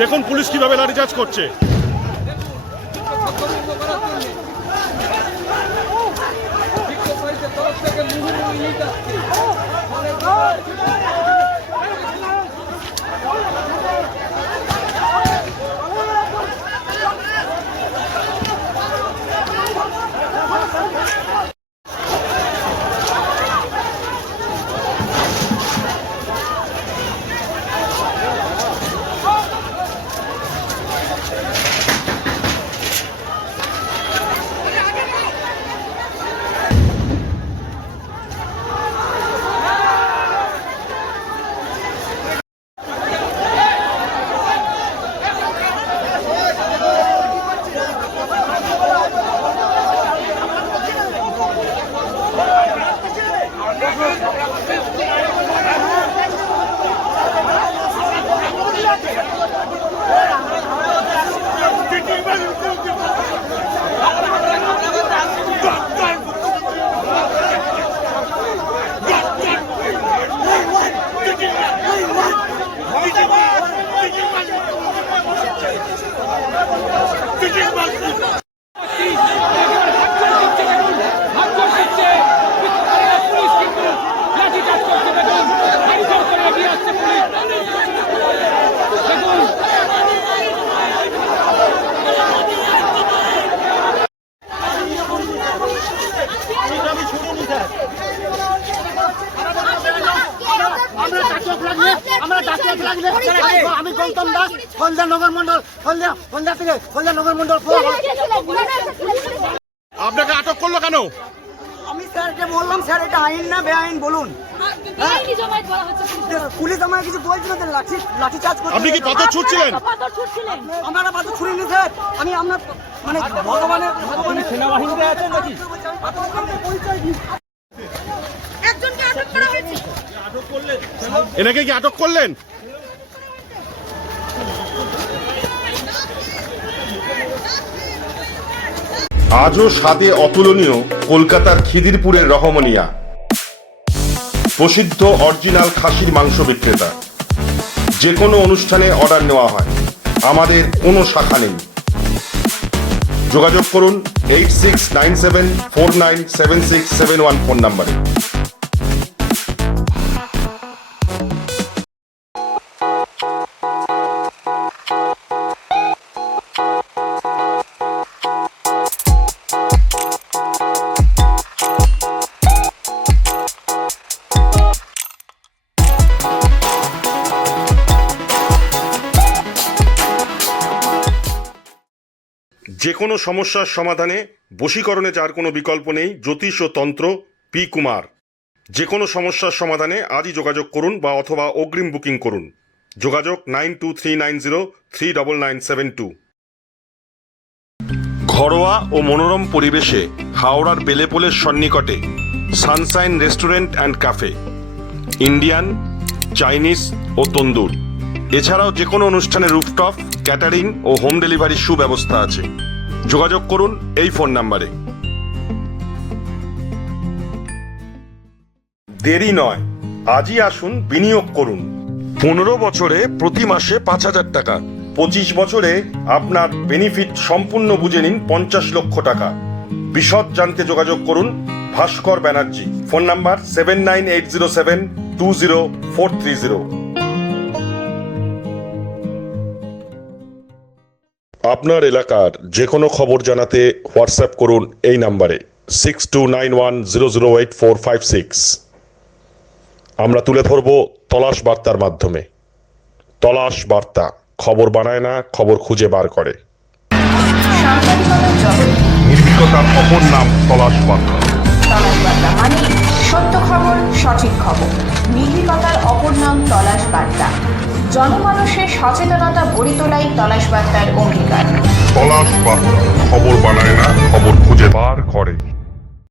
দেখুন পুলিশ কিভাবে লাঠিচার্জ করছে। আমি গৌতম দাস, হলদিয়া নগর মন্ডল, হলদিয়া থেকে হলদিয়া নগর মন্ডল। আপনাকে আটক করলো কেন? আমি স্যারকে বললাম স্যার এটা আইন না বেআইন বলুন। পুলিশ আমাকে কিছু বলছিল যে লাঠি চার্জ করতে। আপনি কি পাথর ছুটছিলেন? আমরা পাথর ছুড়িনি স্যার, আমি আপনার মানে ভগবানের সেনাবাহিনীতে আছেন নাকি? এনাকে কি আটক করলেন? আজও স্বাদে অতুলনীয় কলকাতার খিদিরপুরের রহমনিয়া, প্রসিদ্ধ অরিজিনাল খাসির মাংস বিক্রেতা। যে কোনো অনুষ্ঠানে অর্ডার নেওয়া হয়, আমাদের কোনো শাখা নেই। যোগাযোগ করুন 8697497671 ফোন নম্বরে। যে কোনো সমস্যার সমাধানে বশীকরণে যার কোনো বিকল্প নেই, জ্যোতিষ ও তন্ত্র পি কুমার। যে কোনো সমস্যার সমাধানে আজই যোগাযোগ করুন বা অথবা অগ্রিম বুকিং করুন। যোগাযোগ 9239039972। ঘরোয়া ও মনোরম পরিবেশে হাওড়ার বেলেপোলের সন্নিকটে sunshine restaurant and cafe, Indian, Chinese ও তন্দুর। এছাড়াও যে কোনো অনুষ্ঠানে রুফটপ, ক্যাটারিং ও হোম ডেলিভারির সুব্যবস্থা আছে। যোগাযোগ করুন এই ফোন নম্বরে। দেরি নয়, আজই আসুন, বিনিয়োগ করুন। 15 বছরে প্রতি মাসে 5000 টাকা, 25 বছরে আপনার বেনিফিট সম্পূর্ণ বুঝে নিন 50 লক্ষ টাকা। বিশদ জানতে যোগাযোগ করুন ভাস্কর ব্যানার্জি। Phone number 7980720430। আপনার এলাকার যে কোনো খবর জানাতে হোয়াটসঅ্যাপ করুন এই নাম্বারে 6291008456। আমরা তুলে ধরব তলাশ বার্তার মাধ্যমে। তলাশ বার্তা, খবর বানায় না, খবর খুঁজে বার করে। সাংবাদিকতার জগৎ নির্ভীকতার অপর নাম তলাশ বার্তা। তলাশ বার্তা মানে সত্য খবর, সঠিক খবর। নির্ভীকতার অপর নাম তলাশ বার্তা। জনমানুষের সচেতনতা গড়ে তোলাই তলাশ বার্তার অঙ্গীকার। তলাশ বার্তা, খবর বানায় না, খবর খুঁজে বার করে।